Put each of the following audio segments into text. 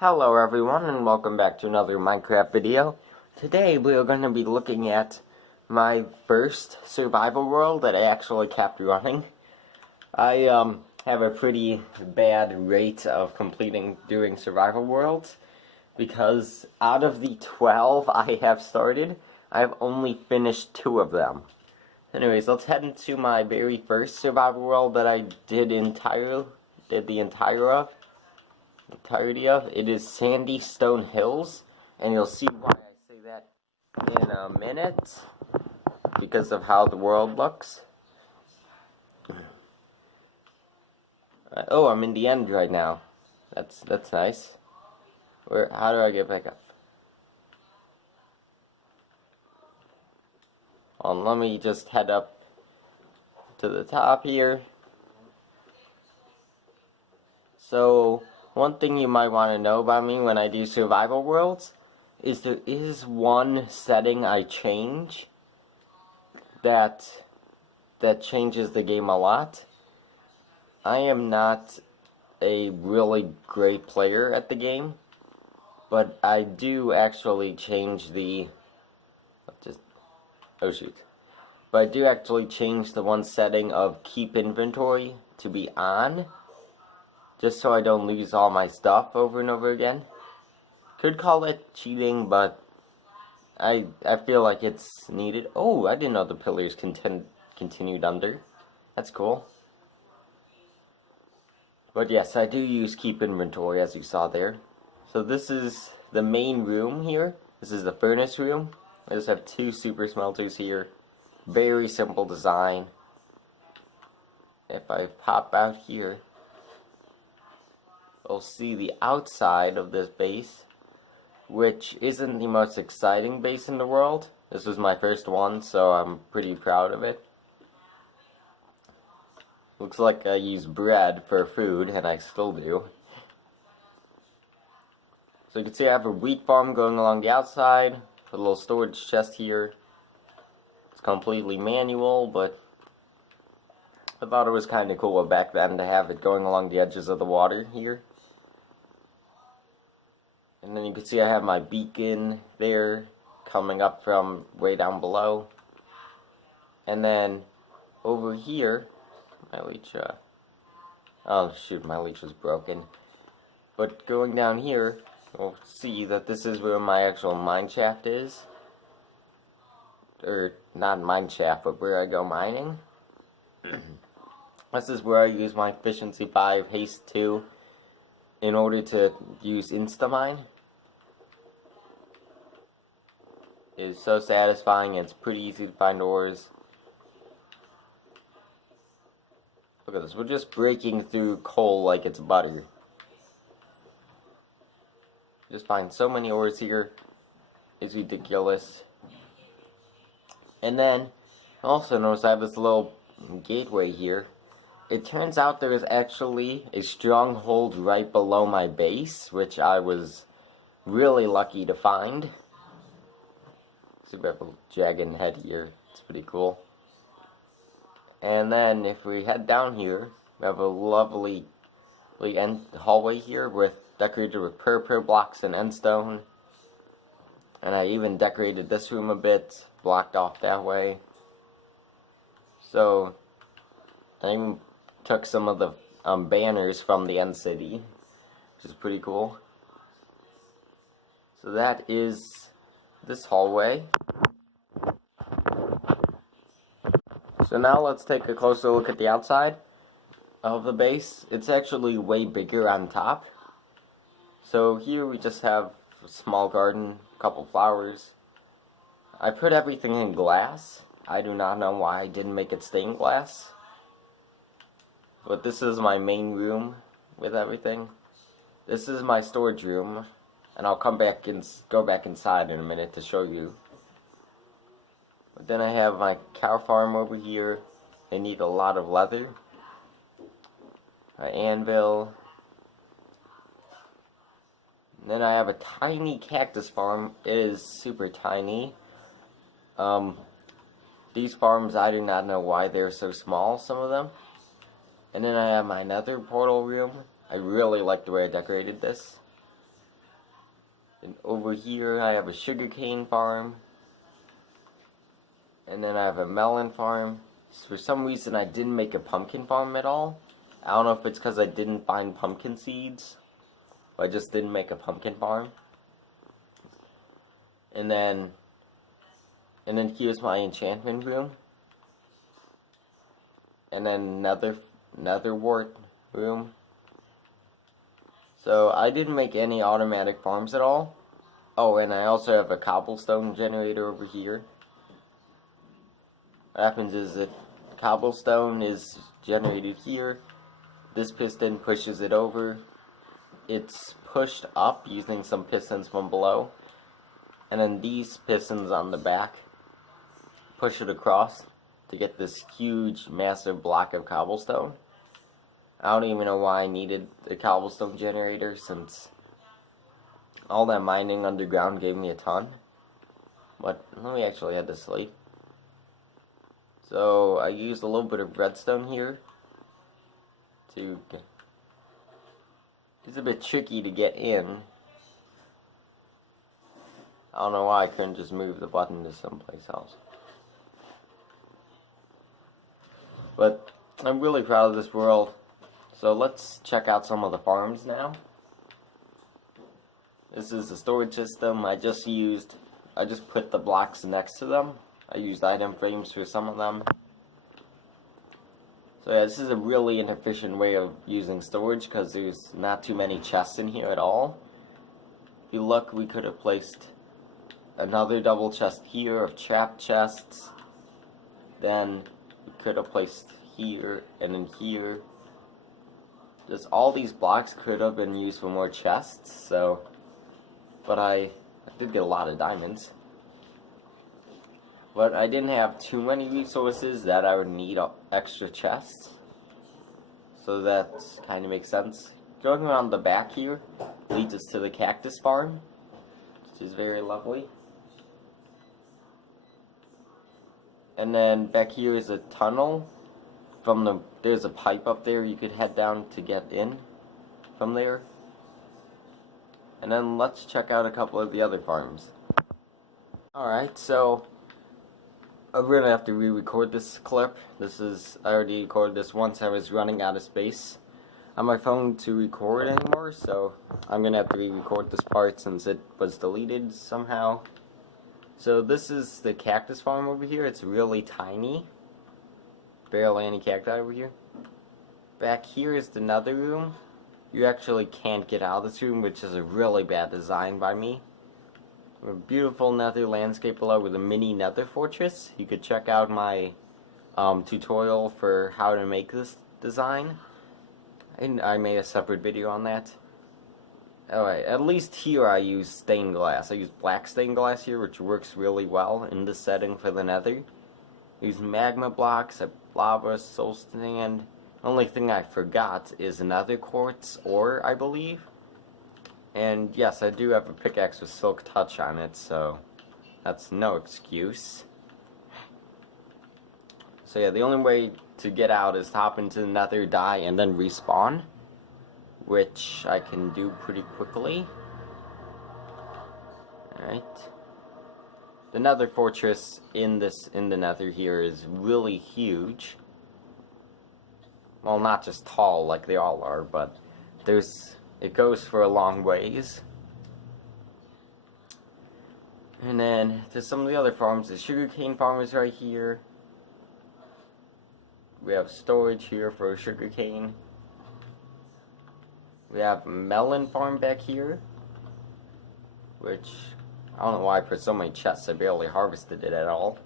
Hello everyone and welcome back to another Minecraft video. Today we are going to be looking at my first survival world that I actually kept running. I have a pretty bad rate of doing survival worlds because out of the 12 I have started, I have only finished 2 of them. Anyways, let's head into my very first survival world that I did the entirety of. It is Sandy Stone Hills, and you'll see why I say that in a minute because of how the world looks. Oh, I'm in the end right now. That's nice. How do I get back up? Let me just head up to the top here. So, one thing you might want to know about me when I do survival worlds is there is one setting I change that changes the game a lot. I am not a really great player at the game, but I do actually change the But I do actually change the one setting of keep inventory to be on, just so I don't lose all my stuff over and over again. Could call it cheating, but I feel like it's needed. Oh, I didn't know the pillars continued under. That's cool. But yes, I do use keep inventory, as you saw there. So this is the main room here. This is the furnace room. I just have 2 super smelters here. Very simple design. If I pop out here, we'll see the outside of this base, which isn't the most exciting base in the world. This was my first one, so I'm pretty proud of it. Looks like I use bread for food, and I still do. So you can see I have a wheat farm going along the outside, a little storage chest here. It's completely manual, but I thought it was kind of cool back then to have it going along the edges of the water here. And then you can see I have my beacon there coming up from way down below. And then over here, my leech, oh shoot, my leech was broken. But going down here, we'll see that this is where my actual mine shaft is. Or, not mine shaft, but where I go mining. This is where I use my efficiency 5, haste 2, in order to use Instamine. It is so satisfying, and it's pretty easy to find ores. Look at this, we're just breaking through coal like it's butter. Just find so many ores here. It's ridiculous. And then, also notice I have this little gateway here. It turns out there is actually a stronghold right below my base, which I was really lucky to find. So we have a dragon head here. It's pretty cool. And then if we head down here, we have a lovely hallway here decorated with purple blocks and endstone. And I even decorated this room a bit, blocked off that way. So I even took some of the banners from the end city, which is pretty cool. So that is this hallway. So now let's take a closer look at the outside of the base. It's actually way bigger on top. So here we just have a small garden, a couple flowers. I put everything in glass. I do not know why I didn't make it stained glass. But this is my main room with everything. This is my storage room, and I'll go back inside in a minute to show you. But then I have my cow farm over here. They need a lot of leather. My anvil. And then I have a tiny cactus farm. It is super tiny. These farms, I do not know why they're so small, some of them. And then I have my nether portal room. I really like the way I decorated this. And over here I have a sugarcane farm. And then I have a melon farm. So for some reason I didn't make a pumpkin farm at all. I don't know if it's because I didn't find pumpkin seeds. Or I just didn't make a pumpkin farm. And then here's my enchantment room. And then nether wart room. So I didn't make any automatic farms at all. Oh, and I also have a cobblestone generator over here. What happens is that cobblestone is generated here. This piston pushes it over. It's pushed up using some pistons from below. And then these pistons on the back push it across to get this huge, massive block of cobblestone. I don't even know why I needed a cobblestone generator, since all that mining underground gave me a ton. But let me actually head to sleep. So I used a little bit of redstone here to get. It's a bit tricky to get in. I don't know why I couldn't just move the button to someplace else. But I'm really proud of this world. So let's check out some of the farms now. This is the storage system. I just put the blocks next to them. I used item frames for some of them. So yeah, this is a really inefficient way of using storage because there's not too many chests in here at all. If you look, we could have placed another double chest here of trapped chests. Then we could have placed here and then here. Just all these blocks could have been used for more chests, so. But I did get a lot of diamonds. But I didn't have too many resources that I would need extra chests. So that kind of makes sense. Going around the back here leads us to the cactus farm, which is very lovely. And then back here is a tunnel. There's a pipe up there you could head down to get in from there. And then let's check out a couple of the other farms. Alright, so I'm gonna have to re-record this clip. I already recorded this once. I was running out of space on my phone to record anymore, so I'm gonna have to re-record this part since it was deleted somehow. So this is the cactus farm over here. It's really tiny. Barely any cacti over here. Back here is the nether room. You actually can't get out of this room, which is a really bad design by me. A beautiful nether landscape below with a mini nether fortress. You could check out my tutorial for how to make this design. And I made a separate video on that. Alright, at least here I use stained glass. I use black stained glass here, which works really well in this setting for the nether. I use magma blocks, lava, soul sand. The only thing I forgot is nether quartz ore, I believe. And yes, I do have a pickaxe with silk touch on it, so that's no excuse. So yeah, the only way to get out is to hop into the nether, die, and then respawn, which I can do pretty quickly. Alright. The nether fortress in the nether here is really huge. Well, not just tall like they all are, but it goes for a long ways. And then to some of the other farms, the sugarcane farm is right here. We have storage here for sugarcane. We have a melon farm back here, which I don't know why I put so many chests. I barely harvested it at all.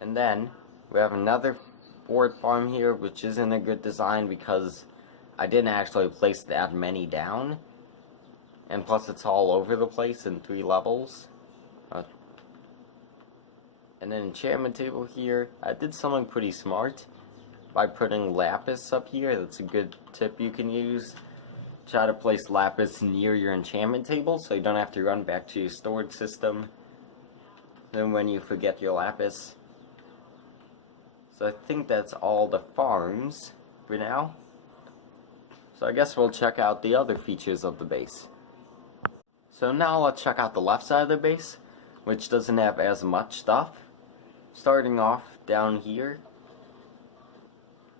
And then we have another wart farm here, which isn't a good design because I didn't actually place that many down. And plus it's all over the place in 3 levels. And then enchantment table here. I did something pretty smart by putting lapis up here. That's a good tip you can use. Try to place lapis near your enchantment table so you don't have to run back to your storage system then when you forget your lapis. So I think that's all the farms for now. So I guess we'll check out the other features of the base. So now let's check out the left side of the base, which doesn't have as much stuff. Starting off down here,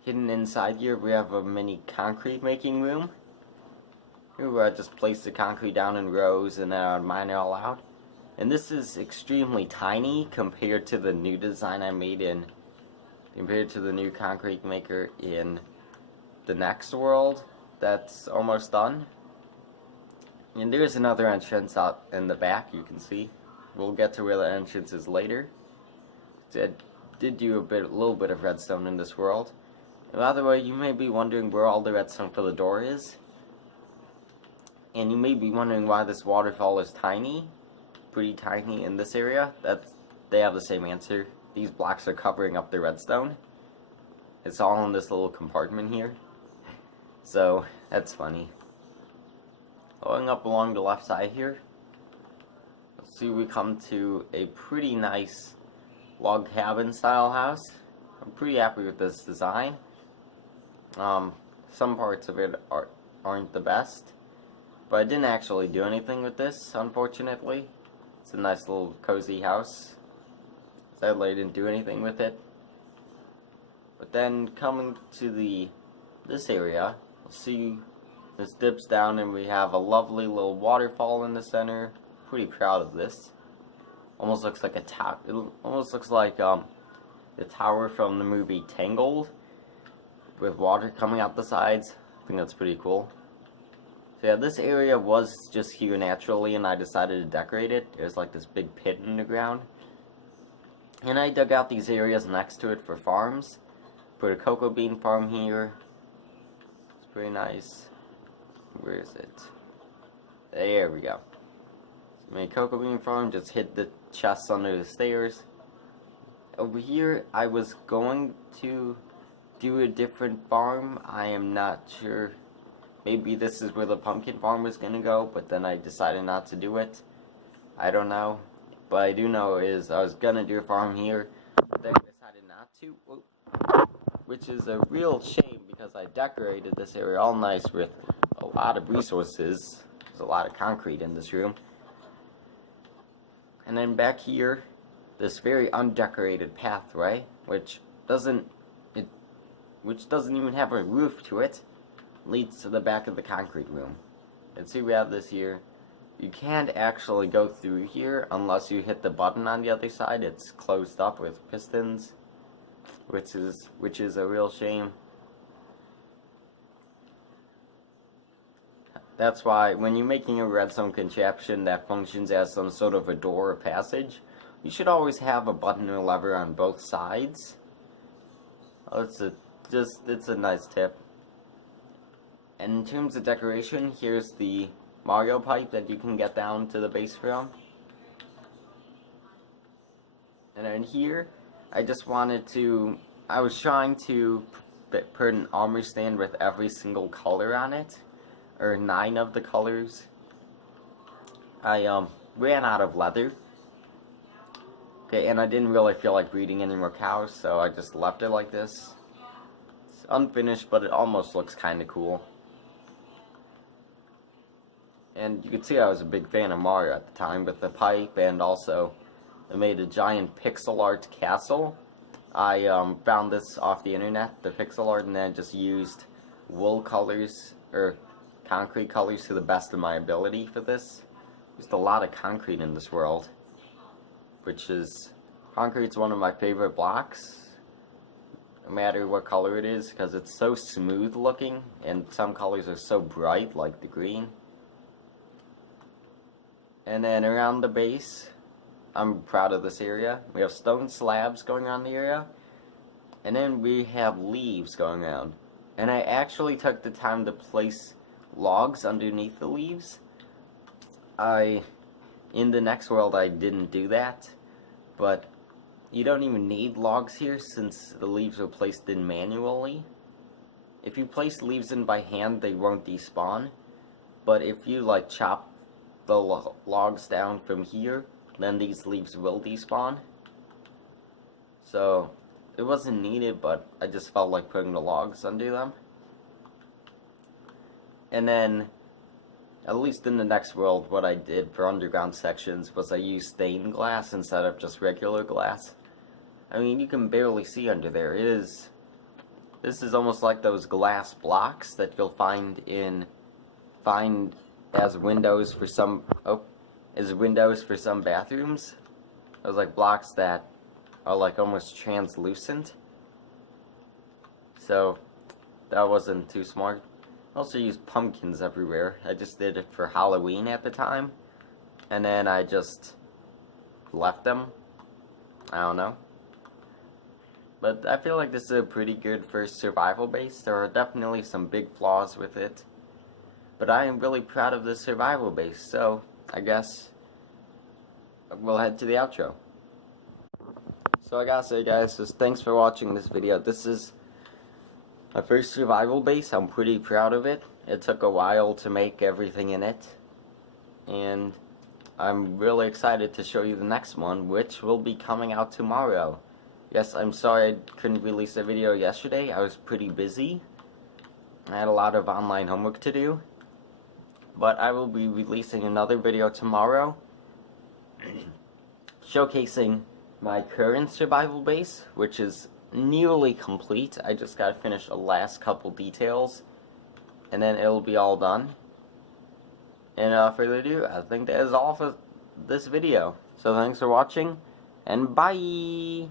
hidden inside here, we have a mini concrete making room. Here where I just place the concrete down in rows and then I would mine it all out. And this is extremely tiny compared to the new design I made compared to the new concrete maker in the next world that's almost done. And there's another entrance out in the back, you can see. We'll get to where the entrance is later. I did do a little bit of redstone in this world. And by the way, you may be wondering where all the redstone for the door is. And you may be wondering why this waterfall is tiny, pretty tiny in this area. They have the same answer. These blocks are covering up the redstone. It's all in this little compartment here. So, that's funny. Going up along the left side here, let's see, we come to a pretty nice log cabin style house. I'm pretty happy with this design. Some parts of it aren't the best, but I didn't actually do anything with this, unfortunately. It's a nice little cozy house. Sadly, I didn't do anything with it. But then coming to this area, let's see, this dips down and we have a lovely little waterfall in the center. Pretty proud of this. Almost looks like a tower. It almost looks like the tower from the movie Tangled, with water coming out the sides. I think that's pretty cool. So yeah, this area was just here naturally, and I decided to decorate it. There's like this big pit in the ground. And I dug out these areas next to it for farms. Put a cocoa bean farm here. It's pretty nice. Where is it? There we go. So made a cocoa bean farm, just hid the chests under the stairs. Over here, I was going to do a different farm. I am not sure. Maybe this is where the pumpkin farm was going to go, but then I decided not to do it. I don't know. But I do know is I was going to do a farm here, but then I decided not to. Which is a real shame because I decorated this area all nice with a lot of resources. There's a lot of concrete in this room. And then back here, this very undecorated pathway, which doesn't even have a roof to it, leads to the back of the concrete room. And see, we have this here. You can't actually go through here unless you hit the button on the other side. It's closed up with pistons, which is a real shame. That's why when you're making a redstone contraption that functions as some sort of a door or passage, you should always have a button or lever on both sides. It's a nice tip. And in terms of decoration, here's the Mario pipe that you can get down to the base from. And then here, I was trying to put an armor stand with every single color on it, or 9 of the colors. I ran out of leather. Okay, and I didn't really feel like breeding any more cows, so I just left it like this. It's unfinished, but it almost looks kind of cool. And you can see I was a big fan of Mario at the time with the pipe, and also I made a giant pixel art castle. I found this off the internet, the pixel art, and then just used wool colors, or concrete colors to the best of my ability for this. There's a lot of concrete in this world, concrete's one of my favorite blocks, no matter what color it is, because it's so smooth looking, and some colors are so bright, like the green. And then around the base, I'm proud of this area. We have stone slabs going on the area, and then we have leaves going around. And I actually took the time to place logs underneath the leaves. In the next world I didn't do that, but you don't even need logs here since the leaves are placed in manually. If you place leaves in by hand, they won't despawn, but if you like chop the logs down from here, then these leaves will despawn. So it wasn't needed, but I just felt like putting the logs under them. And then, at least in the next world, what I did for underground sections was I used stained glass instead of just regular glass. I mean, you can barely see under there. This is almost like those glass blocks that you'll find as windows for some bathrooms. Those like blocks that are like almost translucent. So that wasn't too smart. I also used pumpkins everywhere. I just did it for Halloween at the time, and then I just left them. I don't know. But I feel like this is a pretty good first survival base. There are definitely some big flaws with it, but I am really proud of this survival base. So I guess we'll head to the outro. So I gotta say, guys, just thanks for watching this video. This is my first survival base. I'm pretty proud of it. It took a while to make everything in it, and I'm really excited to show you the next one, which will be coming out tomorrow. Yes, I'm sorry I couldn't release a video yesterday. I was pretty busy. I had a lot of online homework to do. But I will be releasing another video tomorrow showcasing my current survival base, which is nearly complete. I just gotta finish the last couple details, and then it'll be all done. And without further ado, I think that is all for this video. So thanks for watching, and bye!